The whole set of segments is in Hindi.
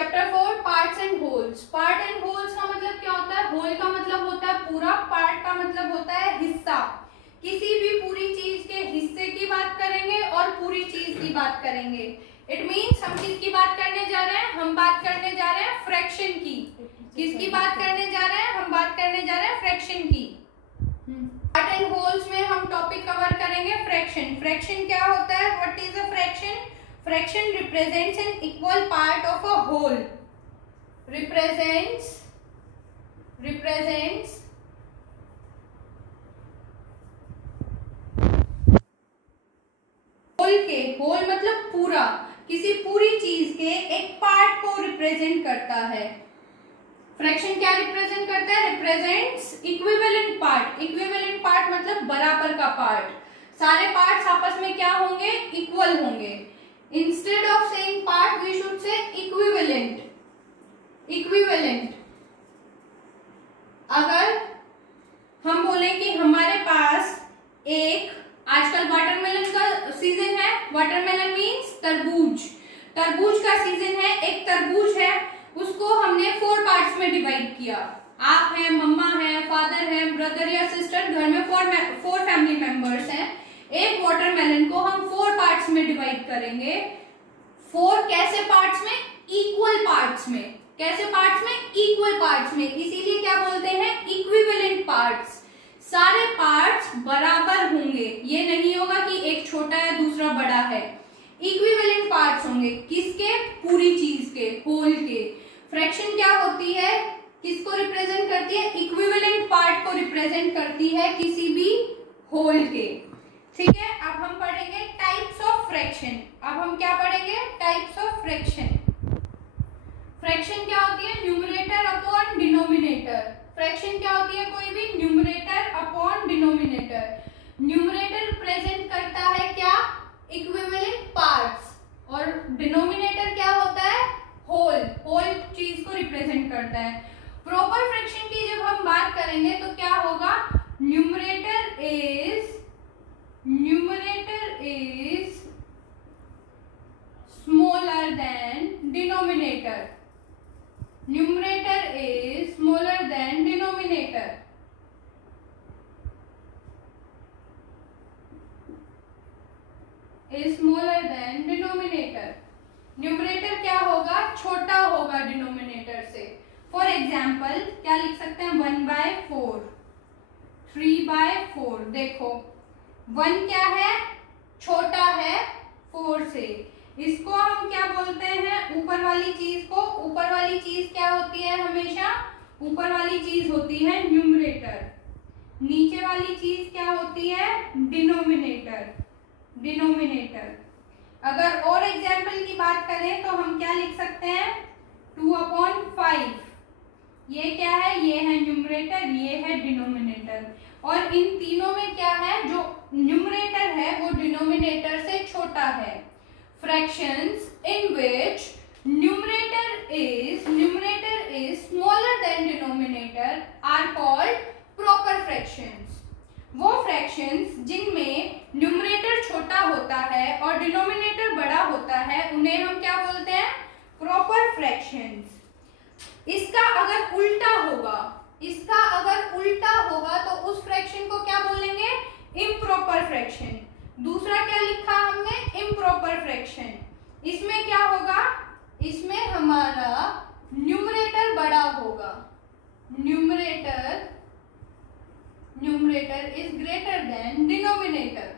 Chapter 4 parts and holes. Part and holes का मतलब क्या होता है? होल का मतलब होता है पूरा, पार्ट का मतलब होता है हिस्सा। किसी भी पूरी चीज के हिस्से की बात करेंगे और पूरी चीज की बात करेंगे। इट मीन्स हम किसकी बात करने जा रहे हैं? हम बात करने जा रहे हैं फ्रैक्शन की। किसकी बात करने जा रहे हैं? हम बात करने जा रहे हैं फ्रैक्शन की। पार्ट एंड होल्स में हम टॉपिक कवर करेंगे फ्रैक्शन। फ्रैक्शन क्या होता है? What is a fraction? Fraction represents an equal part of a whole. Represents whole के, whole मतलब पूरा, किसी पूरी चीज के एक पार्ट को रिप्रेजेंट करता है। फ्रैक्शन क्या रिप्रेजेंट करता है? Represents equivalent part. Equivalent part मतलब बराबर का पार्ट। सारे पार्ट्स आपस में क्या होंगे? इक्वल होंगे। Instead of saying part, we should say equivalent. Equivalent. अगर हम बोले कि हमारे पास एक, आजकल वाटरमेलन का सीजन है, वाटरमेलन मीन्स तरबूज, तरबूज का सीजन है, एक तरबूज है, उसको हमने 4 पार्ट्स में डिवाइड किया। आप हैं, मम्मा है, फादर है, ब्रदर या सिस्टर, घर में 4 फैमिली मेंबर्स हैं। एक वाटरमेलन को हम 4 पार्ट्स में डिवाइड करेंगे। 4 कैसे पार्ट्स में? इक्वल पार्ट्स में। कैसे पार्ट्स में? इक्वल पार्ट्स में। इसीलिए क्या बोलते हैं? Equivalent parts. सारे पार्ट्स बराबर होंगे, ये नहीं होगा कि एक छोटा है दूसरा बड़ा है। इक्विवेलेंट पार्ट्स होंगे किसके? पूरी चीज के, होल के। फ्रैक्शन क्या होती है? किसको रिप्रेजेंट करती है? इक्विवेलेंट पार्ट को रिप्रेजेंट करती है किसी भी होल के। ठीक है, अब हम पढ़ेंगे टाइप्स ऑफ फ्रैक्शन। अब हम क्या पढ़ेंगे? Types of fraction. फ्रैक्शन क्या होती है? Numerator upon denominator. फ्रैक्शन क्या होती है? कोई भी numerator upon denominator. Numerator represent करता है क्या? इक्विवेलेंट पार्ट्स, और डिनोमिनेटर क्या होता है? होल, होल चीज को रिप्रेजेंट करता है। प्रॉपर फ्रैक्शन की जब हम बात करेंगे तो क्या होगा? Numerator is smaller than denominator. Numerator is smaller than denominator. Is smaller than denominator. Numerator क्या होगा? छोटा होगा डिनोमिनेटर से। फॉर एग्जाम्पल क्या लिख सकते हैं? 1/4, 3/4। देखो 1 क्या है? छोटा है 4 से। इसको हम क्या बोलते हैं? ऊपर वाली चीज को, ऊपर वाली चीज क्या होती है? हमेशा ऊपर वाली चीज होती है न्यूमरेटर, नीचे वाली चीज क्या होती है? डिनोमिनेटर। डिनोमिनेटर। अगर और एग्जाम्पल की बात करें तो हम क्या लिख सकते हैं? 2/5। ये क्या है? ये है न्यूमरेटर, ये है डिनोमिनेटर। और इन तीनों में क्या है? जो न्यूमरेटर है वो डिनोमिनेटर से छोटा है। Fractions in which numerator is smaller than denominator are called proper fractions. वो फ्रैक्शंस जिनमें न्यूमरेटर छोटा होता है और डिनोमिनेटर बड़ा होता है, उन्हें हम क्या बोलते हैं? Proper fractions. इसका अगर उल्टा होगा तो उस फ्रैक्शन को क्या बोलेंगे? Improper fraction. दूसरा क्या लिखा हमने? Improper fraction. इसमें क्या होगा? इसमें हमारा न्यूमरेटर बड़ा होगा। Numerator is greater than denominator.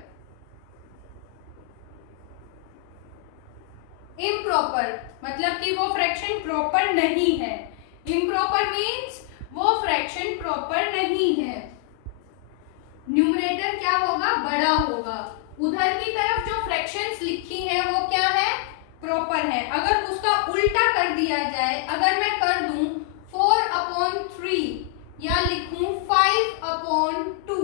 Improper मतलब कि वो फ्रैक्शन प्रॉपर नहीं है। इम्प्रॉपर मीन्स वो फ्रैक्शन प्रॉपर नहीं है। न्यूमरेटर क्या होगा? बड़ा होगा। उधर की तरफ जो फ्रैक्शंस लिखी है वो क्या है? प्रॉपर है। अगर उसका उल्टा कर दिया जाए, अगर मैं कर दूं 4/3 या लिखूं 5/2,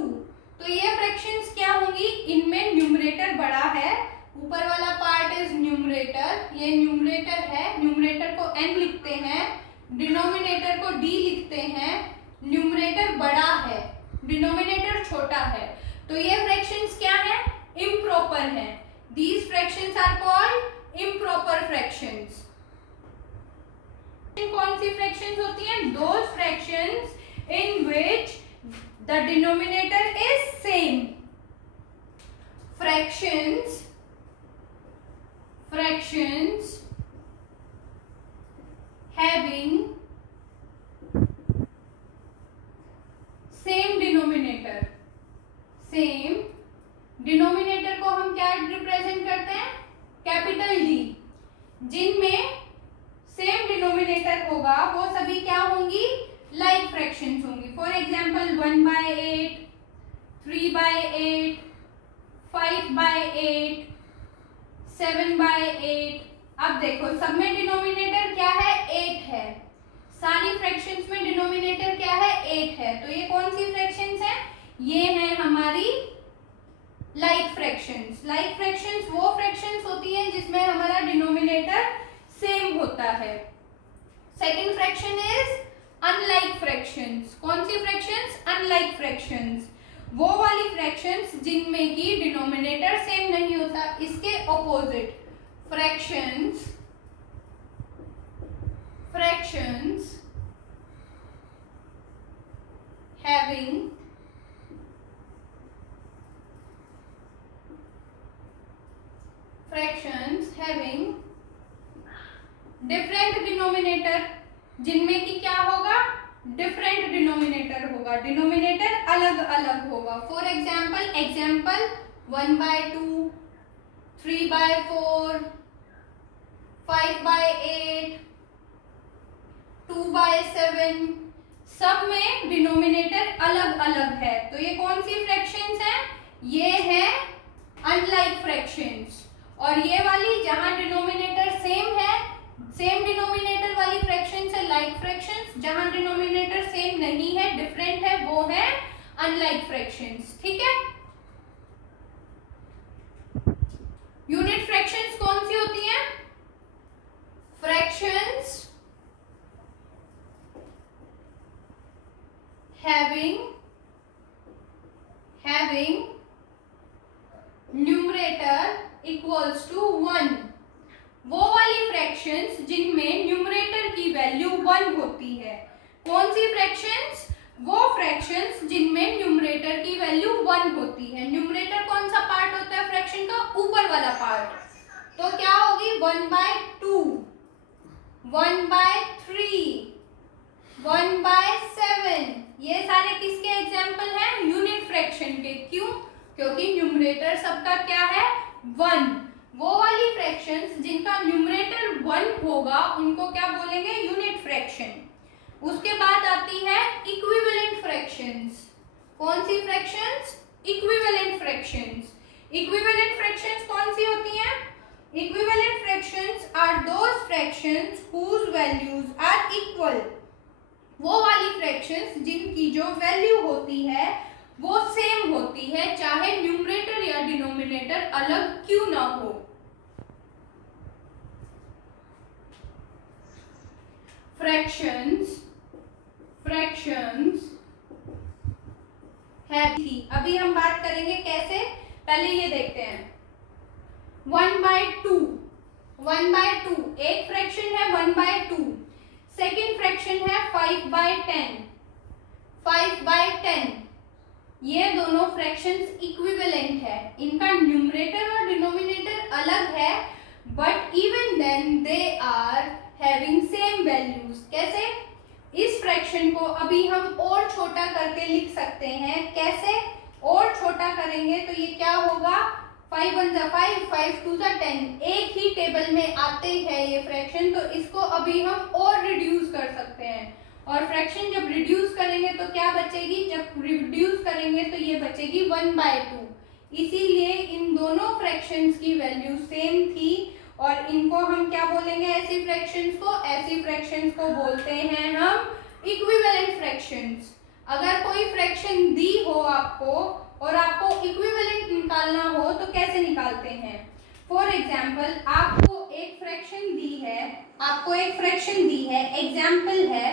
तो ये फ्रैक्शंस क्या होंगी? इनमें न्यूमरेटर बड़ा है, ऊपर वाला पार्ट इज न्यूमरेटर, ये न्यूमरेटर है, न्यूमरेटर को n लिखते हैं, डिनोमिनेटर को d लिखते हैं। न्यूमरेटर बड़ा है, डिनोमिनेटर छोटा है, तो ये फ्रैक्शंस क्या है? इम्प्रॉपर है। These fractions are called improper fractions. कौन सी फ्रैक्शंस होती हैं? Those fractions in which the denominator is same. Fractions having same denominator को हम क्या रिप्रेजेंट करते हैं? Capital D. जिनमें सेम डिनोमिनेटर होगा वो सभी क्या होंगी? लाइक फ्रैक्शंस होंगी। For example 1/8, 3/8, 5/8, 7/8। अब देखो सब में डिनोमिनेटर क्या है? 8 है। सारी फ्रैक्शंस में डिनोमिनेटर क्या है? 8 है। तो ये कौन सी फ्रैक्शंस है? ये है हमारी लाइक फ्रैक्शंस। लाइक फ्रैक्शंस वो फ्रैक्शंस होती है जिसमें हमारा डिनोमिनेटर सेम होता है। Second fraction is unlike fractions. कौन सी फ्रैक्शंस? Unlike fractions. वो वाली फ्रैक्शंस जिनमें की डिनोमिनेटर सेम नहीं होता। इसके opposite fractions having different denominator, जिनमें की क्या होगा? डिफरेंट डिनोमिनेटर होगा, डिनोमिनेटर अलग अलग होगा। फॉर एग्जाम्पल 1/2, 3/4, 5/8, 2/7, सब में डिनोमिनेटर अलग अलग है। तो ये कौन सी फ्रैक्शंस हैं? ये है अनलाइक फ्रैक्शंस। और ये वाली जहां डिनोमिनेटर सेम है, सेम डिनोमिनेटर वाली फ्रैक्शंस है लाइक फ्रैक्शंस। जहां डिनोमिनेटर सेम नहीं है, डिफरेंट है, वो है अनलाइक फ्रैक्शंस। ठीक है। यूनिट फ्रैक्शंस कौन सी होती हैं? Fractions having numerator equals to 1। वो वाली फ्रैक्शंस जिनमें न्यूमरेटर की वैल्यू 1 होती है। कौन सी फ्रैक्शंस? वो फ्रैक्शंस जिनमें न्यूमरेटर की वैल्यू 1 होती है। न्यूमरेटर कौन सा पार्ट होता है फ्रैक्शन का? ऊपर वाला पार्ट। तो क्या होगी? 1/2, 1/3, 1/7। ये सारे किसके एग्जाम्पल हैं? यूनिट फ्रैक्शन के। क्यों? क्योंकि न्यूमरेटर सबका क्या है? 1। वो वाली फ्रैक्शंस जिनका न्यूमरेटर 1 होगा उनको क्या बोलेंगे? Unit fraction. उसके बाद आती है इक्विवेलेंट फ्रैक्शंस। कौन सी fractions? Equivalent fractions. Equivalent fractions कौन सी होती हैं? Equivalent fractions are those fractions whose values are equal. वो वाली फ्रैक्शंस जिनकी जो वैल्यू होती है वो सेम होती है, चाहे न्यूमरेटर या डिनोमिनेटर अलग क्यों ना हो। फ्रैक्शंस है थी। अभी हम बात करेंगे कैसे, पहले ये देखते हैं। 1/2, 1/2 एक फ्रैक्शन है 1/2। सेकेंड फ्रैक्शन है 5/10, 5/10। ये दोनों फ्रैक्शंस इक्विवेलेंट है। इनका न्यूमरेटर और डिनोमिनेटर अलग है, but even then they are having same values. कैसे? इस फ्रैक्शन को अभी हम और छोटा करके लिख सकते हैं। कैसे और छोटा करेंगे तो ये क्या होगा? 5 1 जा 5, 5 2 जा 10। एक ही टेबल में आते हैं ये फ्रैक्शन, तो इसको अभी हम और रिड्यूस कर सकते हैं। और फ्रैक्शन जब रिड्यूस करेंगे तो क्या बचेगी? जब रिड्यूस करेंगे तो ये बचेगी 1/2। इसीलिए इन दोनों फ्रैक्शंस की वैल्यू सेम थी। और इनको हम क्या बोलेंगे? ऐसी फ्रैक्शंस को, ऐसी फ्रैक्शंस को बोलते हैं हम इक्विवेलेंट फ्रैक्शंस। अगर कोई फ्रैक्शन दी हो आपको और आपको इक्विवेलेंट निकालना हो तो कैसे निकालते हैं? फॉर एग्जाम्पल आपको एक फ्रैक्शन दी है, एग्जाम्पल है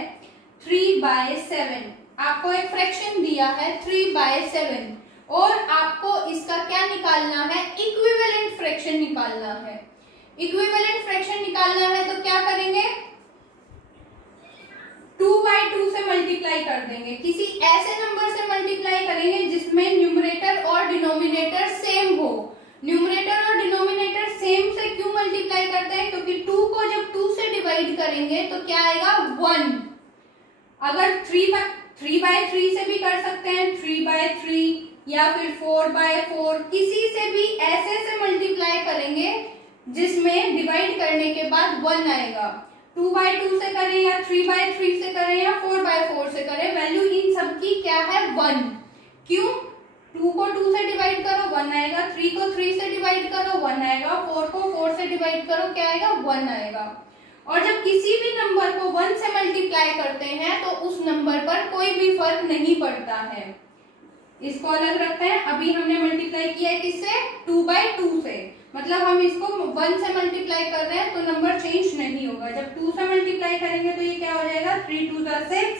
3/7। आपको एक फ्रैक्शन दिया है 3/7 और आपको इसका क्या निकालना है? इक्विवेलेंट फ्रैक्शन निकालना है। इक्विवेलेंट फ्रैक्शन निकालना है तो क्या करेंगे? 2/2 से मल्टीप्लाई कर देंगे, किसी ऐसे नंबर से मल्टीप्लाई करेंगे जिसमें न्यूमरेटर और डिनोमिनेटर सेम हो। न्यूमरेटर और डिनोमिनेटर सेम से क्यों मल्टीप्लाई करते हैं? क्योंकि 2 को जब 2 से डिवाइड करेंगे तो क्या आएगा 1। अगर 3/3 से भी कर सकते हैं, 3/3 या फिर 4/4, किसी से भी ऐसे से मल्टीप्लाई करेंगे जिसमें डिवाइड करने के बाद 1 आएगा। 2/2 से करें या 3/3 से करें या 4/4 से करें, वैल्यू इन सबकी क्या है 1। क्यों? 2 को 2 से डिवाइड करो 1 आएगा, 3 को 3 से डिवाइड करो 1 आएगा, 4 को 4 से डिवाइड करो क्या आएगा 1 आएगा। और जब किसी भी नंबर को 1 से मल्टीप्लाई करते हैं तो उस नंबर पर कोई भी फर्क नहीं पड़ता है। इसको अलग रखते हैं। अभी हमने मल्टीप्लाई किया है किससे? 2/2 से, मतलब हम इसको 1 से मल्टीप्लाई कर रहे हैं तो नंबर चेंज नहीं होगा। जब 2 से मल्टीप्लाई करेंगे तो ये क्या हो जाएगा 3 2 6,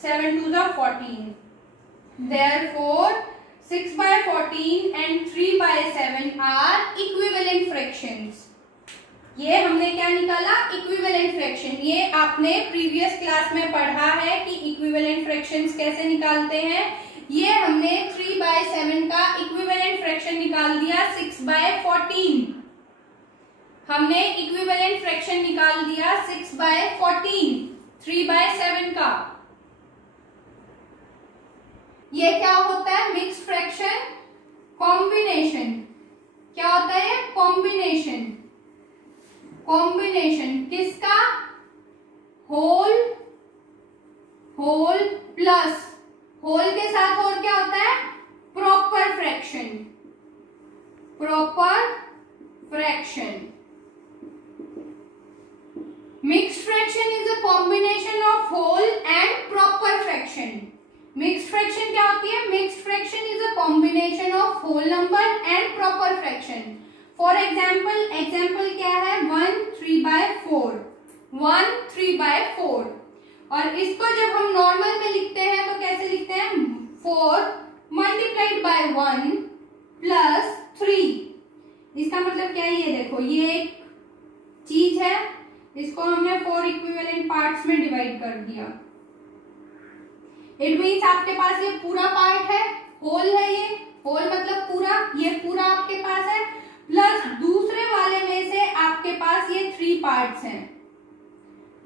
7 2 14। Therefore 6/14 and 3/7 are equivalent fractions। ये हमने क्या निकाला? Equivalent fraction. ये आपने प्रीवियस क्लास में पढ़ा है कि इक्विवेलेंट फ्रैक्शंस कैसे निकालते हैं। ये हमने 3/7 का इक्विवेलेंट फ्रैक्शन निकाल दिया 6/14। हमने इक्विवेलेंट फ्रैक्शन निकाल दिया 6/14 3/7 का। ये क्या होता है? Mixed fraction combination. क्या होता है? कॉम्बिनेशन। कॉम्बिनेशन किसका? होल प्लस होल के साथ और क्या होता है? Proper fraction. Proper fraction. Mixed fraction is a combination of whole and proper fraction. Mixed fraction क्या होती है? Mixed fraction is a combination of whole number and proper fraction. For example क्या है? 1 3/4, 1 3/4। और इसको जब हम नॉर्मल में लिखते हैं तो कैसे लिखते हैं? 4 मल्टीप्लाइड बाय 1 प्लस 3। इसका मतलब क्या है? ये देखो, ये एक चीज है, इसको हमने 4 इक्विवेलेंट पार्ट्स में डिवाइड कर दिया। इट मीन्स आपके पास ये पूरा पार्ट है, होल है, ये होल मतलब पूरा, ये पूरा आपके पास है, प्लस दूसरे वाले में से आपके पास ये 3 पार्ट्स हैं।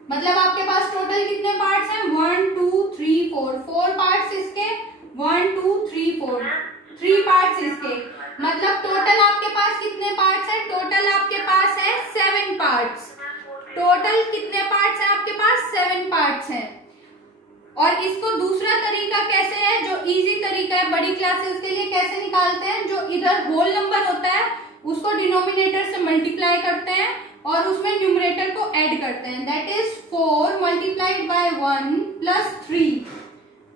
मतलब आपके पास टोटल कितने पार्ट्स हैं? 1 2 3 4, 4 पार्ट्स इसके, 1 2 3 4, 3 पार्ट्स इसके। मतलब टोटल आपके पास कितने पार्ट्स हैं? टोटल आपके पास है 7 पार्ट्स। टोटल कितने पार्ट्स हैं आपके पास? 7 पार्ट्स हैं। और इसको दूसरा तरीका कैसे है, जो इजी तरीका है बड़ी क्लासेस के लिए, कैसे निकालते हैं? जो इधर होल नंबर होता है उसको डिनोमिनेटर से मल्टीप्लाई करते हैं और उसमें न्यूमरेटर को ऐड करते हैं। That is 4 multiplied by 1 plus 3।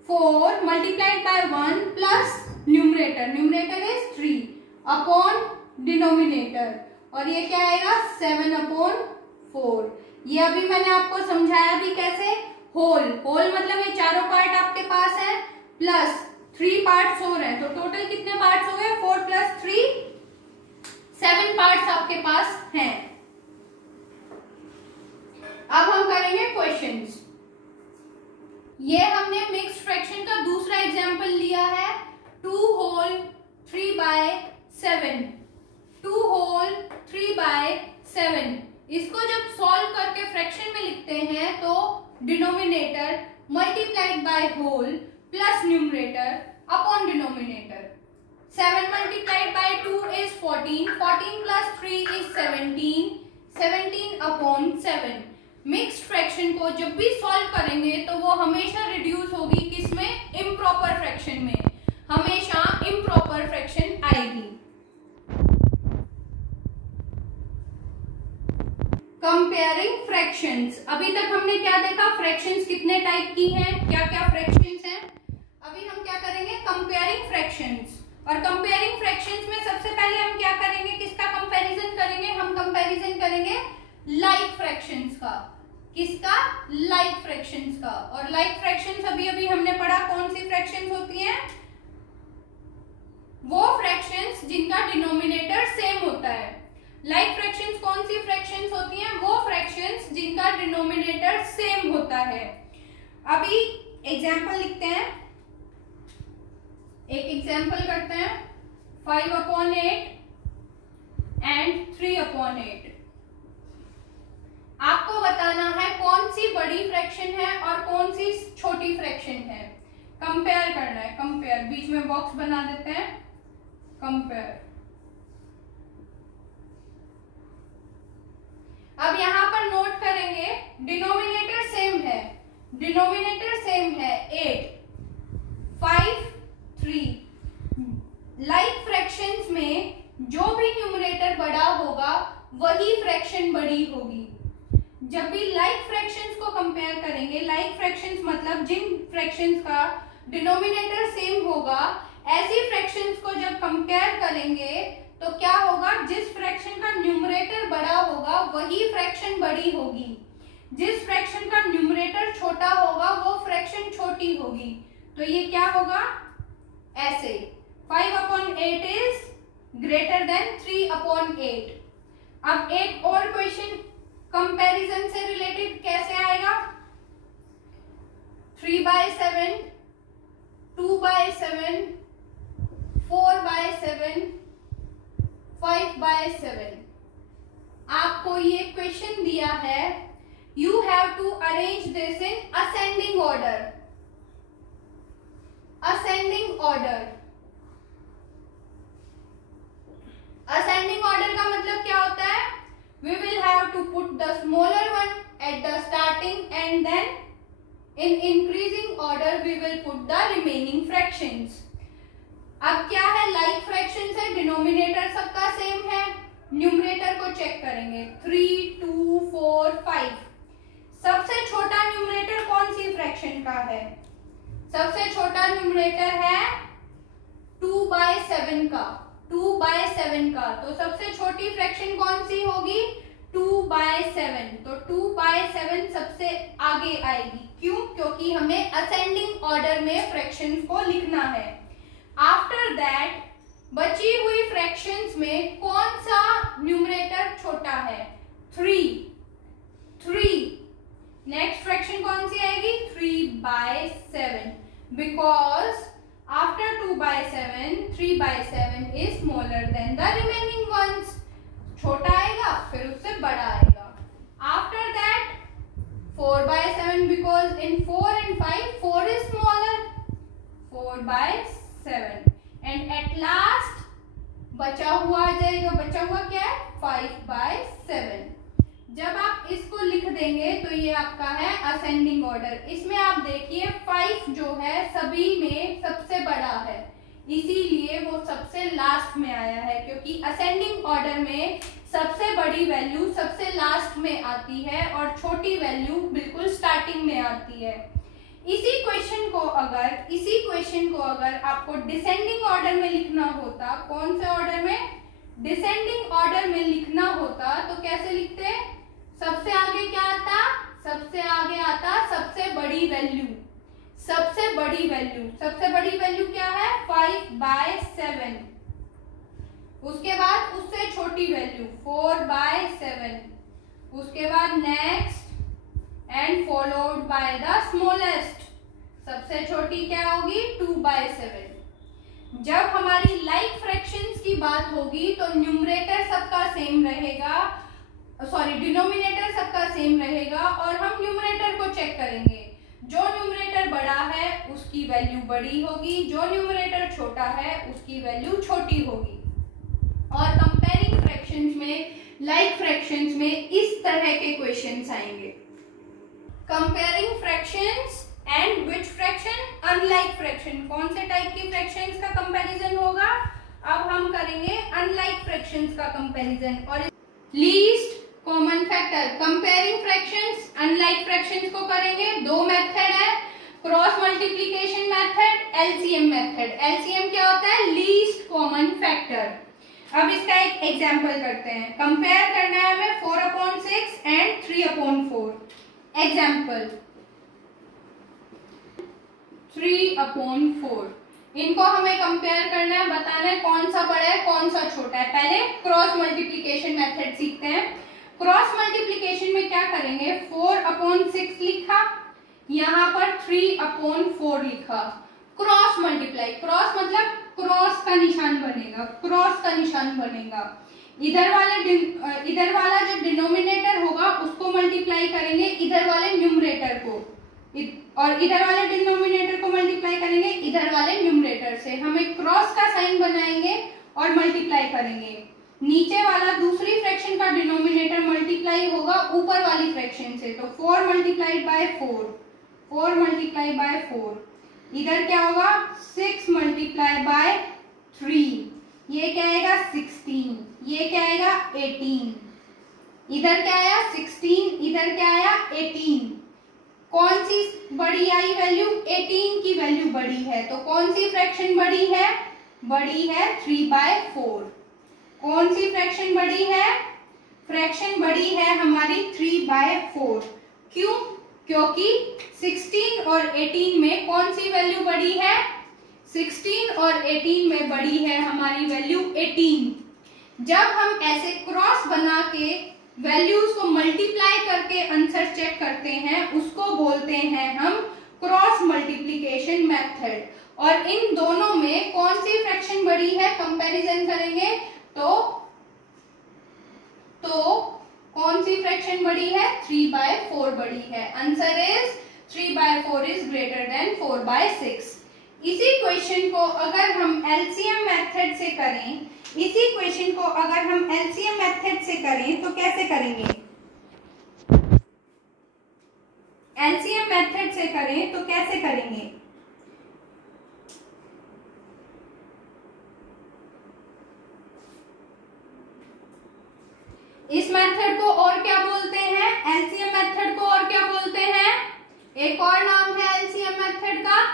4 multiplied by 1 plus numerator, numerator is 3 upon denominator, और ये क्या आएगा 7/4। ये अभी मैंने आपको समझाया भी कैसे। होल मतलब ये चारों पार्ट आपके पास है, प्लस 3 पार्ट्स हो रहे हैं, तो टोटल कितने पार्ट्स हो गए? 4 + 3 7 पार्ट्स आपके पास हैं। अब हम करेंगे क्वेश्चंस। ये हमने मिक्स्ड फ्रैक्शन का दूसरा एग्जांपल लिया है 2 होल 3/7। 2 होल 3/7। इसको जब सॉल्व करके फ्रैक्शन में लिखते हैं तो denominator multiplied by whole plus numerator upon denominator. 7 multiplied by 2 is 14, 14 plus 3 is 17, 17/7। Mixed fraction को जब भी सॉल्व करेंगे तो वो हमेशा रिड्यूस होगी किसमें? इम्प्रॉपर फ्रैक्शन में। हमेशा इम्प्रॉपर फ्रैक्शन आएगी। Comparing fractions. अभी तक हमने क्या देखा? फ्रैक्शंस कितने टाइप की हैं, क्या क्या फ्रैक्शंस हैं। अभी हम क्या करेंगे? Comparing fractions. और कंपेयरिंग फ्रैक्शंस में सबसे पहले हम क्या करेंगे? किसका कंपैरिजन करेंगे? हम कंपैरिजन करेंगे लाइक फ्रैक्शंस का। किसका? लाइक फ्रैक्शंस का। और लाइक फ्रैक्शंस अभी अभी हमने पढ़ा कौन सी फ्रैक्शंस होती हैं? वो फ्रैक्शंस जिनका डिनोमिनेटर सेम होता है। लाइक फ्रैक्शंस कौन सी फ्रैक्शंस होती हैं? वो फ्रैक्शंस जिनका डिनोमिनेटर सेम होता है। एग्जाम्पल लिखते हैं, एक एग्जाम्पल करते हैं। 5/8 एंड 3/8। आपको बताना है कौन सी बड़ी फ्रैक्शन है और कौन सी छोटी फ्रैक्शन है। कंपेयर करना है, कंपेयर, बीच में बॉक्स बना देते हैं, कंपेयर। अब यहां पर नोट करेंगे डिनोमिनेटर सेम है, डिनोमिनेटर सेम है 8, 5, 3। लाइक फ्रैक्शंस में जो भी न्यूमरेटर बड़ा होगा वही फ्रैक्शन बड़ी होगी। जब भी लाइक फ्रैक्शंस को कंपेयर करेंगे, लाइक फ्रैक्शंस मतलब जिन फ्रैक्शंस का डिनोमिनेटर सेम होगा, ऐसी फ्रैक्शंस को जब कंपेयर करेंगे तो क्या होगा, जिस फ्रैक्शन का न्यूमरेटर बड़ा होगा वही फ्रैक्शन बड़ी होगी, जिस फ्रैक्शन का न्यूमरेटर छोटा होगा वो फ्रैक्शन छोटी होगी। तो ये क्या होगा, ऐसे 5/8 इज ग्रेटर देन 3/8। अब एक और क्वेश्चन कंपैरिजन से रिलेटेड कैसे आएगा, 3/7, 2/7, 4/7, 5/7। आपको ये क्वेश्चन दिया है, you have to arrange this in ascending order. Ascending order, ascending order का मतलब क्या होता है, we will have to put the smaller one at the starting and then in increasing order we will put the remaining fractions। अब क्या है, लाइक फ्रैक्शंस है, डिनोमिनेटर सबका सेम है, न्यूमरेटर को चेक करेंगे 3, 2, 4, 5। सबसे छोटा न्यूमरेटर कौन सी फ्रैक्शन का है, सबसे छोटा न्यूमरेटर है 2/7 का, 2/7 का। तो सबसे छोटी फ्रैक्शन कौन सी होगी, 2/7। तो 2/7 सबसे आगे आएगी, क्यों, क्योंकि हमें असेंडिंग ऑर्डर में फ्रैक्शंस को लिखना है। आफ्टर दैट बची हुई फ्रैक्शंस में कौन सा न्यूमरेटर छोटा है, 3। नेक्स्ट फ्रैक्शन कौन सी आएगी, 3/7, because after 2/7, 3/7 is smaller than the remaining ones। छोटा आएगा फिर उससे बड़ा आएगा। After that 4/7, because in 4 and 5 4 is smaller, 4/7। and at last बचा हुआ आ जाएगा, बचा हुआ क्या है, 5/7। जब आप इसको लिख देंगे तो ये आपका है असेंडिंग ऑर्डर। इसमें आप देखिए 5 जो है सभी में सबसे बड़ा है, इसीलिए वो सबसे लास्ट में आया है, क्योंकि असेंडिंग ऑर्डर में सबसे बड़ी वैल्यू सबसे लास्ट में आती है और छोटी वैल्यू बिल्कुल स्टार्टिंग में आती है। इसी क्वेश्चन को अगर आपको डिसेंडिंग ऑर्डर में लिखना होता, कौन से ऑर्डर में, डिसेंडिंग ऑर्डर में लिखना होता तो कैसे लिखते, सबसे आगे क्या आता, सबसे आगे आता सबसे बड़ी वैल्यू, सबसे बड़ी वैल्यू क्या है, 5/7। उसके बाद उससे छोटी वैल्यू 4/7, उसके बाद next and followed by the smallest, सबसे छोटी क्या होगी, 2/7। जब हमारी लाइक फ्रैक्शंस की बात होगी तो न्यूमरेटर सबका सेम रहेगा, डिनोमिनेटर सबका सेम रहेगा और हम न्यूमरेटर को चेक करेंगे। जो न्यूमरेटर बड़ा है उसकी वैल्यू बड़ी होगी, जो न्यूमरेटर छोटा है उसकी वैल्यू छोटी होगी। और कंपेयरिंग फ्रैक्शंस में, लाइक फ्रैक्शंस में इस तरह के क्वेश्चंस आएंगे। Comparing fractions and which fraction, unlike fraction, कौन से टाइप की फ्रैक्शंस का कंपैरिजन होगा, अब हम करेंगे अनलाइक फ्रैक्शंस का कंपैरिजन। और least common factor, comparing fractions unlike fractions को करेंगे। दो मेथड है, cross multiplication method, LCM method. LCM क्या होता है, लीस्ट कॉमन फैक्टर। अब इसका एक एग्जांपल करते हैं, कंपेयर करना है हमें 4/6 एंड 3/4। एग्जांपल 3/4, इनको हमें कंपेयर करना है, बताना है कौन सा बड़ा है कौन सा छोटा है। पहले क्रॉस मल्टीप्लिकेशन मेथड सीखते हैं। क्रॉस मल्टीप्लिकेशन में क्या करेंगे, 4/6 लिखा, यहाँ पर 3/4 लिखा, क्रॉस मल्टीप्लाई, क्रॉस मतलब क्रॉस का निशान बनेगा, क्रॉस का निशान बनेगा। इधर वाला जो डिनोमिनेटर होगा उसको मल्टीप्लाई करेंगे इधर वाले न्यूमरेटर को, और इधर वाले डिनोमिनेटर को मल्टीप्लाई करेंगे इधर वाले न्यूमरेटर से। हम एक क्रॉस का साइन बनाएंगे और मल्टीप्लाई करेंगे। नीचे वाला दूसरी फ्रैक्शन का डिनोमिनेटर मल्टीप्लाई होगा ऊपर वाली फ्रैक्शन से, तो 4 मल्टीप्लाइड बाय 4, 4 मल्टीप्लाई बाय 4। इधर क्या होगा 6 मल्टीप्लाई बाय 3, ये क्या आएगा 16, ये क्या आएगा 18। इधर क्या आया 16, इधर क्या आया 18। कौन सी बड़ी आई वैल्यू, 18 की वैल्यू बड़ी है, तो कौन सी फ्रैक्शन बड़ी है, बड़ी है 3/4। कौन सी फ्रैक्शन बड़ी है, फ्रैक्शन बड़ी है हमारी 3/4। क्यों, क्योंकि 16 और 18 में कौन सी वैल्यू बड़ी है, 16 और 18 में बड़ी है हमारी वैल्यू 18। जब हम ऐसे क्रॉस बना के वैल्यूज को मल्टीप्लाई करके आंसर चेक करते हैं उसको बोलते हैं हम क्रॉस मल्टीप्लिकेशन मेथड। और इन दोनों में कौन सी फ्रैक्शन बड़ी है, कंपैरिजन करेंगे तो कौन सी फ्रैक्शन बड़ी है, 3/4 बड़ी है। Answer is 3/4 is greater than 4/6। इसी क्वेश्चन को अगर हम एलसीएम मेथड से करें, इसी क्वेश्चन को अगर हम एलसीएम मेथड से करें तो कैसे करेंगे, एलसीएम मेथड से करें तो कैसे करेंगे, इस मेथड को और क्या बोलते हैं, एलसीएम मेथड को और क्या बोलते हैं, एक और नाम है एलसीएम मेथड का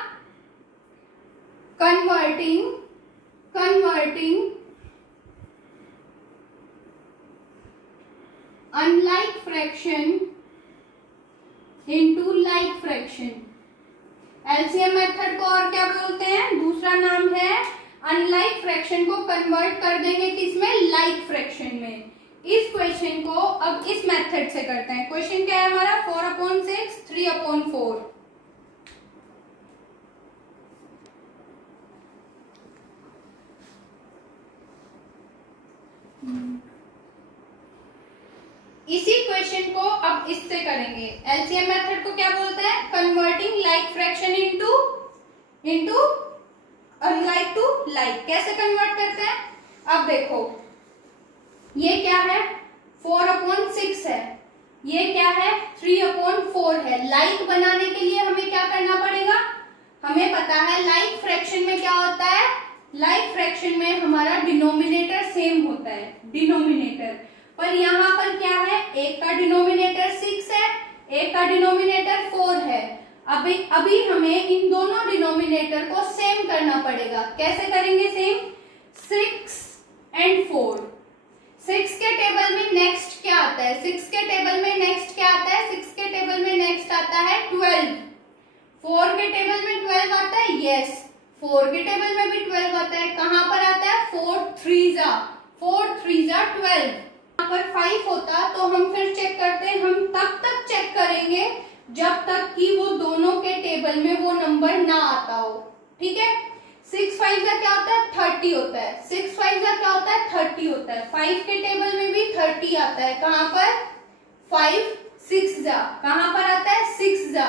converting unlike fraction into like fraction. LCM method को और क्या बोलते हैं, दूसरा नाम है अनलाइक फ्रैक्शन को कन्वर्ट कर देंगे किसमें, लाइक फ्रैक्शन में। इस क्वेश्चन को अब इस मेथड से करते हैं। क्वेश्चन क्या है हमारा, 4/6 3/4। इसी क्वेश्चन को अब इससे करेंगे। एलसीएम मेथड को क्या बोलते हैं, converting like fraction into unlike to like. कैसे कन्वर्ट करते हैं, अब देखो ये क्या है 4/6 है, ये क्या है 3/4 है। लाइक बनाने के लिए हमें क्या करना पड़ेगा, हमें पता है लाइक फ्रैक्शन में क्या होता है, लाइक फ्रैक्शन में हमारा डिनोमिनेटर सेम होता है, डिनोमिनेटर। पर यहाँ पर क्या है, एक का डिनोमिनेटर 6 है, एक का डिनोमिनेटर 4 है। अभी हमें इन दोनों डिनोमिनेटर को सेम करना पड़ेगा। कैसे करेंगे सेम, 6 और 4। 6 के टेबल में नेक्स्ट क्या आता है, 6 के टेबल में नेक्स्ट क्या आता है, 6 के टेबल में नेक्स्ट आता है 12। 4 के टेबल में 12 आता है, यस 4 के टेबल में भी 12 आता है। कहां पर आता है, 4 3 जा 12। यहाँ पर 5 होता तो हम फिर चेक करते हैं, हम तब तक चेक करेंगे जब तक कि वो दोनों के टेबल में वो नंबर ना आता हो, ठीक है। 6 5 का क्या होता है, 30 होता है। 6 5 का क्या होता है, 30 होता है। 5 के टेबल में भी 30 आता है। कहां पर, 5 6 जा, कहां पर आता है 6 जा,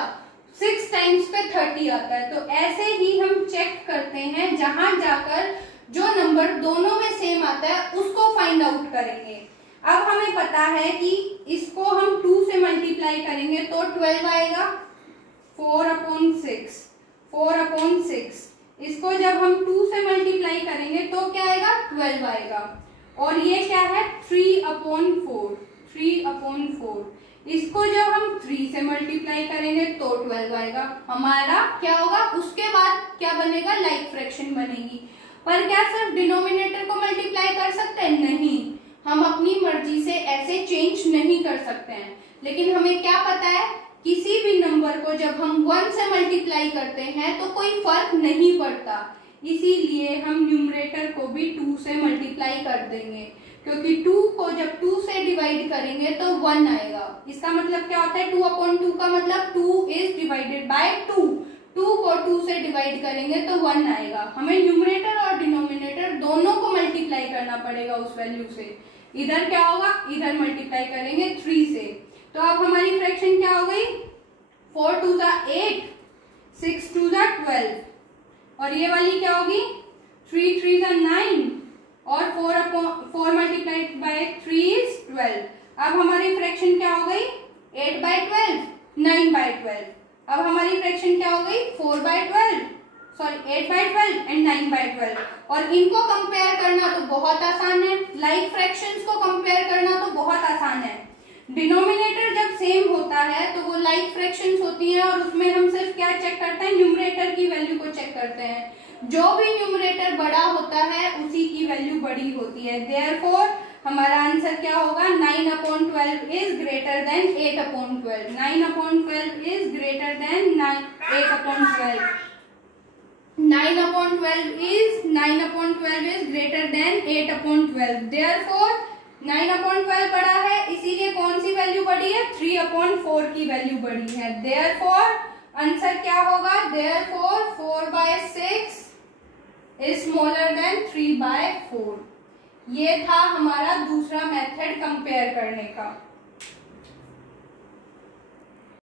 6 टाइम्स पे 30 आता है। तो ऐसे ही हम चेक करते हैं, जहां जाकर जो नंबर दोनों में सेम आता है उसको फाइंड आउट करेंगे। अब हमें पता है कि इसको हम 2 से मल्टीप्लाई करेंगे तो 12 आएगा, 4/6, 4/6। इसको जब हम 2 से मल्टीप्लाई करेंगे तो क्या आएगा, 12 आएगा। और ये क्या है 3/4, 3/4। इसको जब हम 3 से मल्टीप्लाई करेंगे तो 12 आएगा। हमारा क्या होगा, उसके बाद क्या बनेगा, लाइक फ्रैक्शन बनेगी। पर क्या सिर्फ डिनोमिनेटर को मल्टीप्लाई कर सकते हैं, नहीं, हम अपनी मर्जी से ऐसे चेंज नहीं कर सकते हैं। लेकिन हमें क्या पता है, किसी भी नंबर को जब हम 1 से मल्टीप्लाई करते हैं तो कोई फर्क नहीं पड़ता, इसीलिए हम न्यूमरेटर को भी 2 से मल्टीप्लाई कर देंगे। क्योंकि 2 को जब 2 से डिवाइड करेंगे तो 1 आएगा। इसका मतलब क्या होता है, 2/2 का मतलब 2 इज डिवाइडेड बाय 2। 2 को 2 से डिवाइड करेंगे तो 1 आएगा। हमें न्यूमरेटर और डिनोमिनेटर दोनों को मल्टीप्लाई करना पड़ेगा उस वैल्यू से। इधर क्या होगा, इधर मल्टीप्लाई करेंगे 3 से। तो अब हमारी फ्रैक्शन क्या हो गई, 4 2 8, 6 2 12, और ये वाली क्या होगी, 3 3 9, और 4 मल्टीप्लाइड बाय 3 इज 12। अब हमारी फ्रैक्शन क्या हो गई, 8/12, 9/12। अब हमारी फ्रैक्शन क्या हो गई, 4/12, सॉरी 8/12 एंड 9/12। और इनको कंपेयर करना तो बहुत आसान है, लाइक फ्रैक्शंस को कंपेयर करना तो बहुत आसान है। डिनोमिनेटर जब सेम होता है तो वो लाइक फ्रैक्शंस होती हैं, और उसमें हम सिर्फ क्या चेक करते हैं, न्यूमरेटर की वैल्यू को चेक करते हैं। जो भी न्यूमरेटर बड़ा होता है उसी की वैल्यू बड़ी होती है। देयरफॉर हमारा आंसर क्या होगा, 9/12 is greater than 8/12। 9/12 is greater than 8/12। 9/12 is greater than 8/12। Therefore 9/12 बड़ा है, इसीलिए कौन सी वैल्यू बड़ी है, 3/4 की वैल्यू बड़ी है। Therefore आंसर क्या होगा, Therefore 4/6 is smaller than 3/4। ये था हमारा दूसरा मेथड कंपेयर करने का।